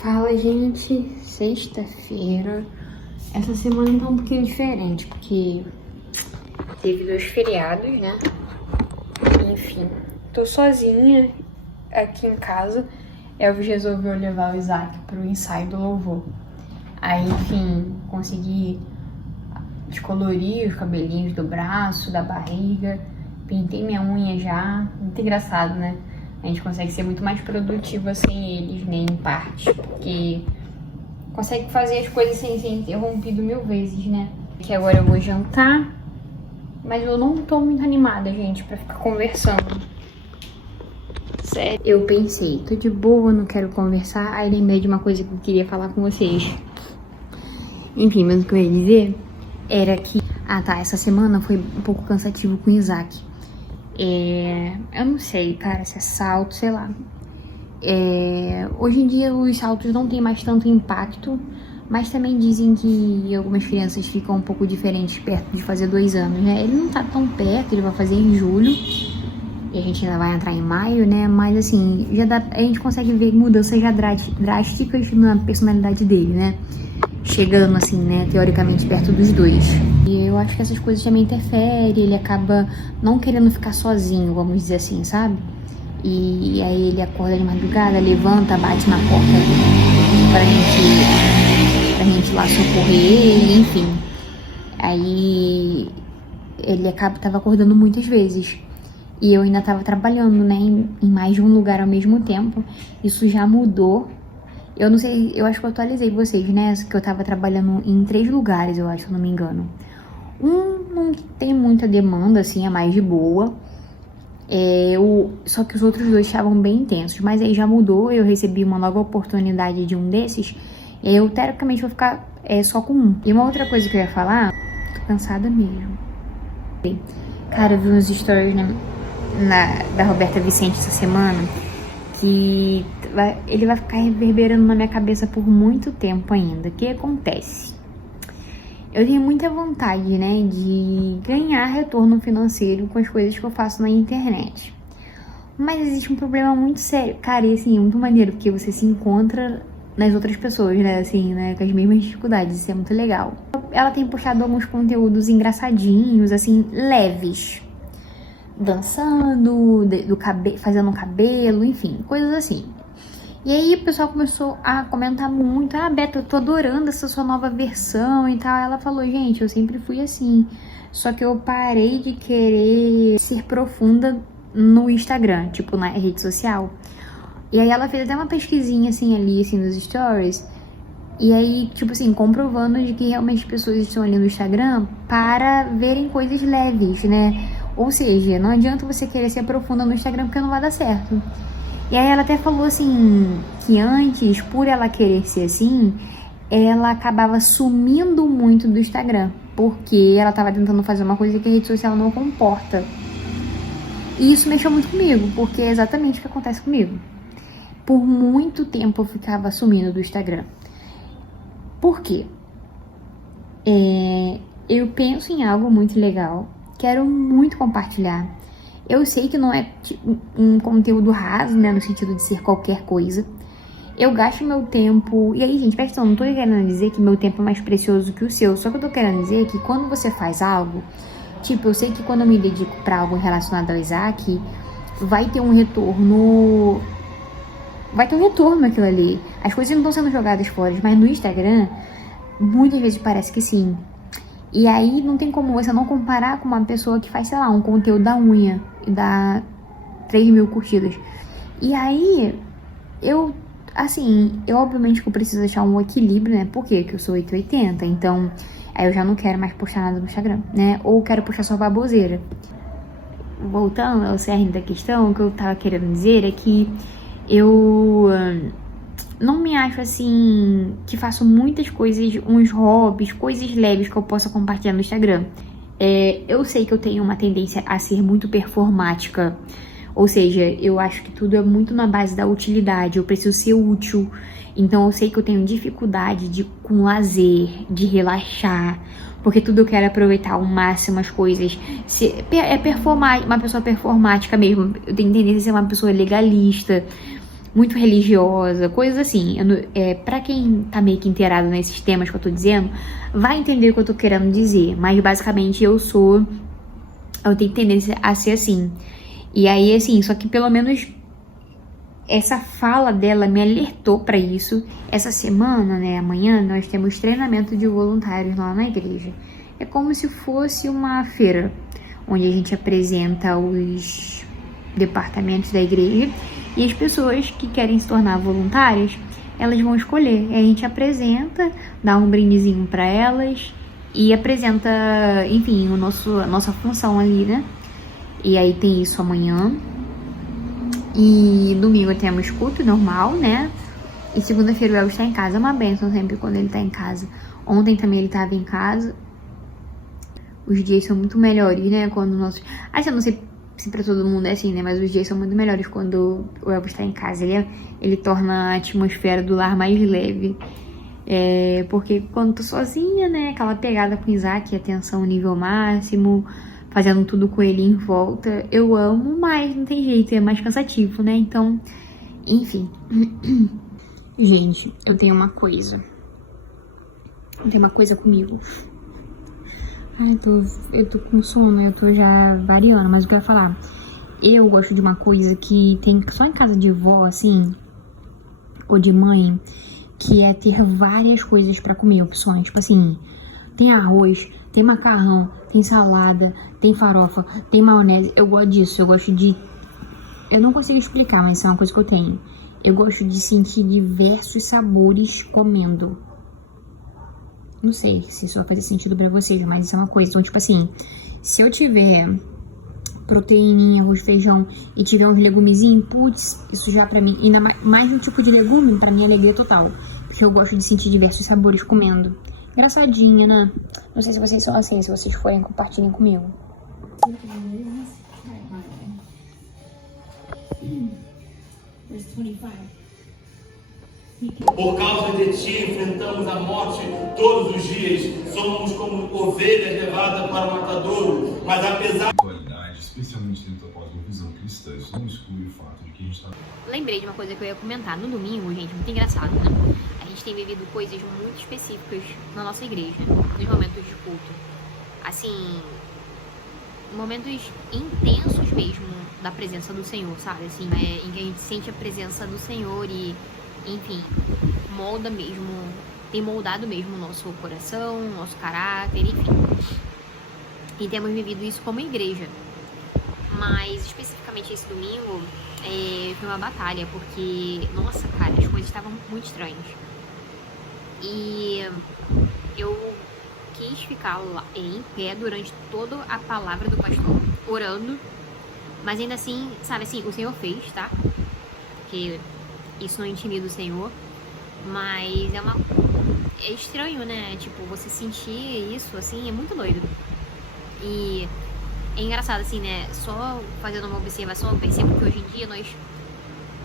Fala, gente, sexta-feira. Essa semana tá um pouquinho diferente, porque teve 2 feriados, né? Enfim, tô sozinha aqui em casa. Elvis resolveu levar o Isaac pro ensaio do louvor. Aí, enfim, consegui descolorir os cabelinhos do braço, da barriga. Pintei minha unha já. Muito engraçado, né? A gente consegue ser muito mais produtiva sem eles, né, em parte, porque consegue fazer as coisas sem ser interrompido 1000 vezes, né? Que agora eu vou jantar, mas eu não tô muito animada, gente, pra ficar conversando. Sério, eu pensei, tô de boa, não quero conversar, aí lembrei de uma coisa que eu queria falar com vocês. Enfim, mas o que eu ia dizer era que, essa semana foi um pouco cansativo com o Isaac. Eu não sei, cara, se é salto, sei lá. Hoje em dia os saltos não tem mais tanto impacto, mas também dizem que algumas crianças ficam um pouco diferentes perto de fazer 2 anos, né? Ele não tá tão perto, ele vai fazer em julho, e a gente ainda vai entrar em maio, né? Mas assim, a gente consegue ver mudanças já drásticas na personalidade dele, né? Chegando assim, né, teoricamente perto dos 2. E eu acho que essas coisas também interferem, ele acaba não querendo ficar sozinho, vamos dizer assim, sabe? E aí ele acorda de madrugada, levanta, bate na porta pra gente ir lá socorrer ele, enfim. Aí ele tava acordando muitas vezes. E eu ainda tava trabalhando, né, em mais de um lugar ao mesmo tempo. Isso já mudou. Eu não sei, eu acho que eu atualizei vocês, né? Que eu tava trabalhando em 3 lugares, eu acho, se eu não me engano. Um não tem muita demanda, assim, é mais de boa. Só que os outros 2 estavam bem intensos. Mas aí já mudou, eu recebi uma nova oportunidade de um desses. E aí eu, teoricamente, vou ficar só com um. E uma outra coisa que eu ia falar, tô cansada mesmo. Cara, eu vi uns stories da Roberta Vicente essa semana, que ele vai ficar reverberando na minha cabeça por muito tempo ainda. O que acontece? Eu tenho muita vontade, né, de ganhar retorno financeiro com as coisas que eu faço na internet. Mas existe um problema muito sério. Cara, e assim, é muito maneiro, porque você se encontra nas outras pessoas, né, assim, né, com as mesmas dificuldades. Isso é muito legal. Ela tem postado alguns conteúdos engraçadinhos, assim, leves. Dançando, fazendo cabelo, enfim, coisas assim. E aí o pessoal começou a comentar muito: Beto, eu tô adorando essa sua nova versão e tal. Ela falou: gente, eu sempre fui assim, só que eu parei de querer ser profunda no Instagram, tipo, na rede social. E aí ela fez até uma pesquisinha assim ali, assim, nos stories. E aí, tipo assim, comprovando de que realmente as pessoas estão ali no Instagram para verem coisas leves, né? Ou seja, não adianta você querer ser profunda no Instagram, porque não vai dar certo. E aí ela até falou assim, que antes, por ela querer ser assim, ela acabava sumindo muito do Instagram, porque ela tava tentando fazer uma coisa que a rede social não comporta. E isso mexeu muito comigo, porque é exatamente o que acontece comigo. Por muito tempo eu ficava sumindo do Instagram. Por quê? Eu penso em algo muito legal, quero muito compartilhar. Eu sei que não é um conteúdo raso, né, no sentido de ser qualquer coisa. Eu gasto meu tempo... E aí, gente, presta atenção, não tô querendo dizer que meu tempo é mais precioso que o seu. Só que eu tô querendo dizer que quando você faz algo... Tipo, eu sei que quando eu me dedico pra algo relacionado ao Isaac, vai ter um retorno... Vai ter um retorno naquilo ali. As coisas não estão sendo jogadas fora, mas no Instagram, muitas vezes parece que sim. E aí não tem como você não comparar com uma pessoa que faz, sei lá, um conteúdo da unha e dá 3.000 curtidas. E aí, eu obviamente que eu preciso achar um equilíbrio, né? Por quê? Porque eu sou 880, então aí eu já não quero mais postar nada no Instagram, né? Ou quero postar só baboseira. Voltando ao cerne da questão, o que eu tava querendo dizer é que eu... não me acho assim, que faço muitas coisas, uns hobbies, coisas leves que eu possa compartilhar no Instagram. Eu sei que eu tenho uma tendência a ser muito performática, ou seja, eu acho que tudo é muito na base da utilidade, eu preciso ser útil. Então eu sei que eu tenho dificuldade com lazer, de relaxar, porque tudo eu quero aproveitar ao máximo as coisas. Performar, uma pessoa performática mesmo, eu tenho tendência a ser uma pessoa legalista. muito religiosa, coisas assim. Pra quem tá meio que inteirado nesses temas que eu tô dizendo, vai entender o que eu tô querendo dizer. Mas basicamente eu tenho tendência a ser assim. E aí, assim, só que pelo menos essa fala dela me alertou pra isso. Essa semana, né, amanhã, nós temos treinamento de voluntários lá na igreja. É como se fosse uma feira, onde a gente apresenta os departamentos da igreja e as pessoas que querem se tornar voluntárias, elas vão escolher. A gente apresenta, dá um brindezinho pra elas e apresenta, enfim, a nossa função ali, né? E aí tem isso amanhã. E domingo temos culto normal, né? E segunda-feira o Elvis tá em casa. É uma bênção sempre quando ele tá em casa. Ontem também ele tava em casa. Os dias são muito melhores, né? Quando nossos... eu não sei se pra todo mundo é assim, né? Mas os dias são muito melhores quando o Elvis tá em casa. Ele torna a atmosfera do lar mais leve. Porque quando tô sozinha, né? Aquela pegada com o Isaac, atenção nível máximo, fazendo tudo com ele em volta. Eu amo, mas não tem jeito, é mais cansativo, né? Então, enfim. Gente, eu tenho uma coisa. Comigo. Eu tô com sono, eu tô já variando, mas o que eu ia falar? Eu gosto de uma coisa que tem só em casa de vó, assim, ou de mãe, que é ter várias coisas pra comer, opções. Tipo assim, tem arroz, tem macarrão, tem salada, tem farofa, tem maionese. Eu gosto disso, eu gosto de... Eu não consigo explicar, mas isso é uma coisa que eu tenho. Eu gosto de sentir diversos sabores comendo. Não sei se isso vai fazer sentido pra vocês, mas isso é uma coisa. Então, tipo assim, se eu tiver proteína, arroz, feijão e tiver uns legumezinhos, putz, isso já pra mim, ainda mais um tipo de legume, pra mim é alegria total. Porque eu gosto de sentir diversos sabores comendo. Engraçadinha, né? Não sei se vocês são assim, se vocês forem, compartilhem comigo. Por causa de ti enfrentamos a morte todos os dias. Somos como ovelhas levadas para o matadouro. Mas apesar atualidade, especialmente dentro da pós-visão cristã, isso não exclui o fato de que a gente está... Lembrei de uma coisa que eu ia comentar. No domingo, gente, muito engraçado, né? A gente tem vivido coisas muito específicas na nossa igreja, nos momentos de culto. Assim, momentos intensos mesmo da presença do Senhor, sabe? Assim, em que a gente sente a presença do Senhor e, enfim, molda mesmo, tem moldado mesmo o nosso coração, nosso caráter, enfim. E temos vivido isso como igreja. Mas, especificamente esse domingo, foi uma batalha, porque, nossa, cara, as coisas estavam muito estranhas. E eu quis ficar lá, em pé durante toda a palavra do pastor, orando. Mas ainda assim, sabe assim, o Senhor fez, tá? Porque isso não intimida o Senhor. Mas é estranho, né? Tipo, você sentir isso, assim, é muito doido. E é engraçado, assim, né? Só fazendo uma observação, eu percebo que hoje em dia nós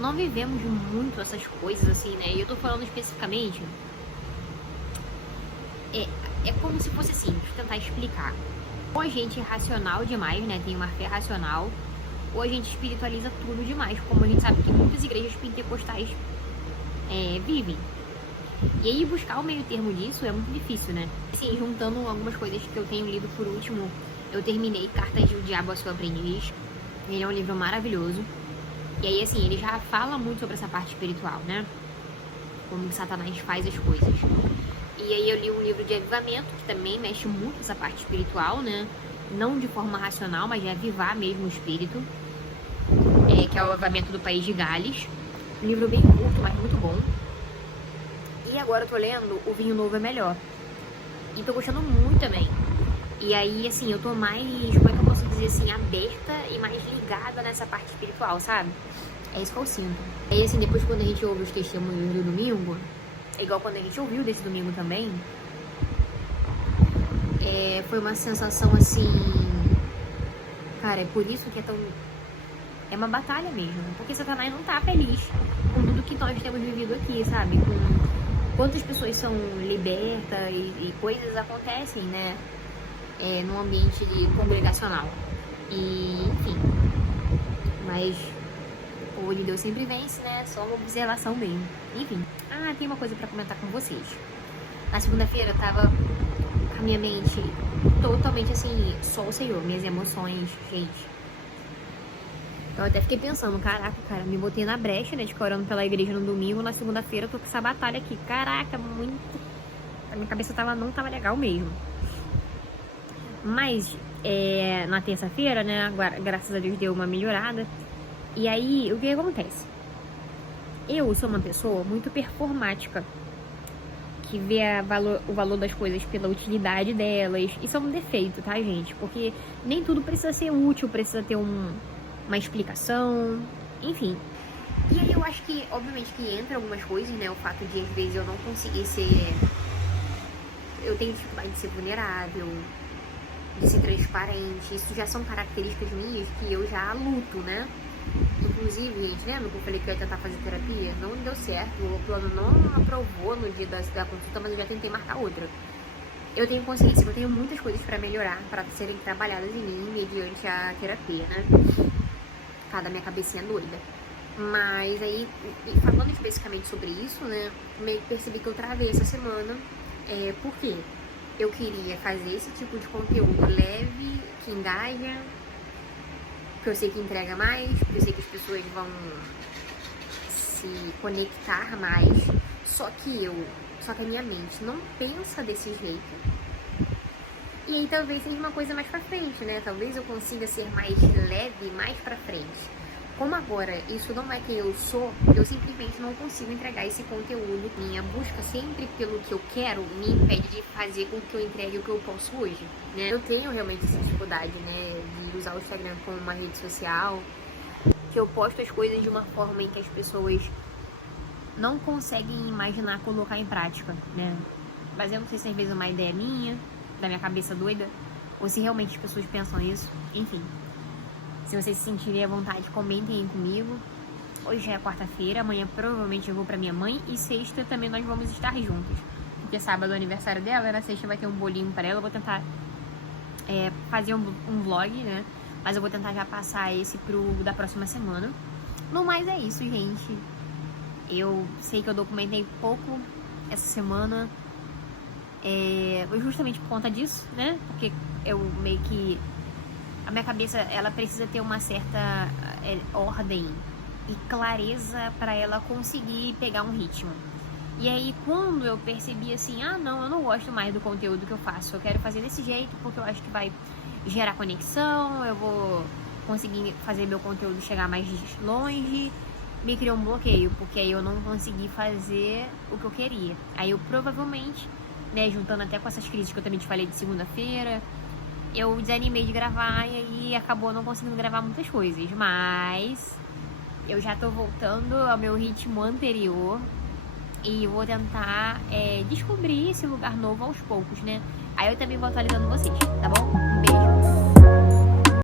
não vivemos muito essas coisas, assim, né? E eu tô falando especificamente... É como se fosse assim, deixa eu tentar explicar. Ou a gente é racional demais, né? Tem uma fé racional. Ou a gente espiritualiza tudo demais, como a gente sabe que muitas igrejas pentecostais vivem. E aí buscar o meio termo disso é muito difícil, né? Assim, juntando algumas coisas que eu tenho lido por último, eu terminei Cartas do Diabo a Seu Aprendiz. Ele é um livro maravilhoso. E aí, assim, ele já fala muito sobre essa parte espiritual, né? Como que Satanás faz as coisas. E aí eu li um livro de avivamento, que também mexe muito nessa parte espiritual, né? Não de forma racional, mas de avivar mesmo o espírito. Que é o Avivamento do País de Gales. Um livro bem curto, mas muito bom. E agora eu tô lendo O Vinho Novo é Melhor. E tô gostando muito também. E aí, assim, eu tô mais, como é que eu posso dizer assim, aberta e mais ligada nessa parte espiritual, sabe? É isso que eu sinto. Aí, assim, depois quando a gente ouve os testemunhos do domingo, é igual quando a gente ouviu desse domingo também, foi uma sensação assim, cara, é por isso que é tão... É uma batalha mesmo, porque Satanás não tá feliz com tudo que nós temos vivido aqui, sabe? Com quantas pessoas são libertas e coisas acontecem, né? Num ambiente congregacional. E, enfim. Mas, O de Deus sempre vence, né? Só uma observação mesmo. Enfim. Tem uma coisa pra comentar com vocês. Na segunda-feira eu tava com a minha mente totalmente assim, só o Senhor, minhas emoções, gente. Então eu até fiquei pensando, caraca, cara, me botei na brecha, né, de ficar orando pela igreja no domingo, na segunda-feira eu tô com essa batalha aqui. Caraca, muito... A minha cabeça não tava legal mesmo. Mas, na terça-feira, né, agora, graças a Deus deu uma melhorada. E aí, o que acontece? Eu sou uma pessoa muito performática, que vê o valor das coisas pela utilidade delas. Isso é um defeito, tá, gente? Porque nem tudo precisa ser útil, precisa ter uma explicação, enfim. E aí eu acho que, obviamente, que entra algumas coisas, né? O fato de, às vezes, eu não conseguir ser... Eu tenho dificuldade de ser vulnerável, de ser transparente. Isso já são características minhas que eu já luto, né? Inclusive, gente, lembra que eu falei que eu ia tentar fazer terapia? Não deu certo, o plano não aprovou no dia da consulta, mas eu já tentei marcar outra. Eu tenho consciência que eu tenho muitas coisas pra melhorar, pra serem trabalhadas em mim mediante a terapia, né? Cada minha cabecinha doida. Mas aí, falando especificamente sobre isso, né? Meio que percebi que eu travei essa semana. Porque eu queria fazer esse tipo de conteúdo leve, que engaja, que eu sei que entrega mais, que eu sei que as pessoas vão se conectar mais. Só que a minha mente não pensa desse jeito. E aí talvez seja uma coisa mais pra frente, né? Talvez eu consiga ser mais leve mais pra frente. Como agora isso não é quem eu sou, eu simplesmente não consigo entregar esse conteúdo. Minha busca sempre pelo que eu quero me impede de fazer com que eu entregue o que eu posso hoje, né? Eu tenho realmente essa dificuldade, né, de usar o Instagram como uma rede social, que eu posto as coisas de uma forma em que as pessoas não conseguem imaginar colocar em prática, né? Mas eu não sei se às vezes é uma ideia minha, da minha cabeça doida, ou se realmente as pessoas pensam isso, enfim. Se vocês se sentirem à vontade, comentem aí comigo. Hoje é quarta-feira, amanhã provavelmente eu vou pra minha mãe e sexta também nós vamos estar juntos. Porque sábado é o aniversário dela, na sexta vai ter um bolinho pra ela, eu vou tentar fazer um vlog, né? Mas eu vou tentar já passar esse da próxima semana. No mais é isso, gente. Eu sei que eu documentei pouco essa semana, justamente por conta disso, né? Porque eu meio que... A minha cabeça, ela precisa ter uma certa ordem e clareza para ela conseguir pegar um ritmo. E aí, quando eu percebi assim, não, eu não gosto mais do conteúdo que eu faço, eu quero fazer desse jeito porque eu acho que vai gerar conexão, eu vou conseguir fazer meu conteúdo chegar mais longe, me criou um bloqueio, porque aí eu não consegui fazer o que eu queria. Aí eu provavelmente, né, juntando até com essas crises que eu também te falei de segunda-feira, eu desanimei de gravar e aí acabou não conseguindo gravar muitas coisas. Mas eu já tô voltando ao meu ritmo anterior e vou tentar descobrir esse lugar novo aos poucos, né? Aí eu também vou atualizando vocês, tá bom? Um beijo!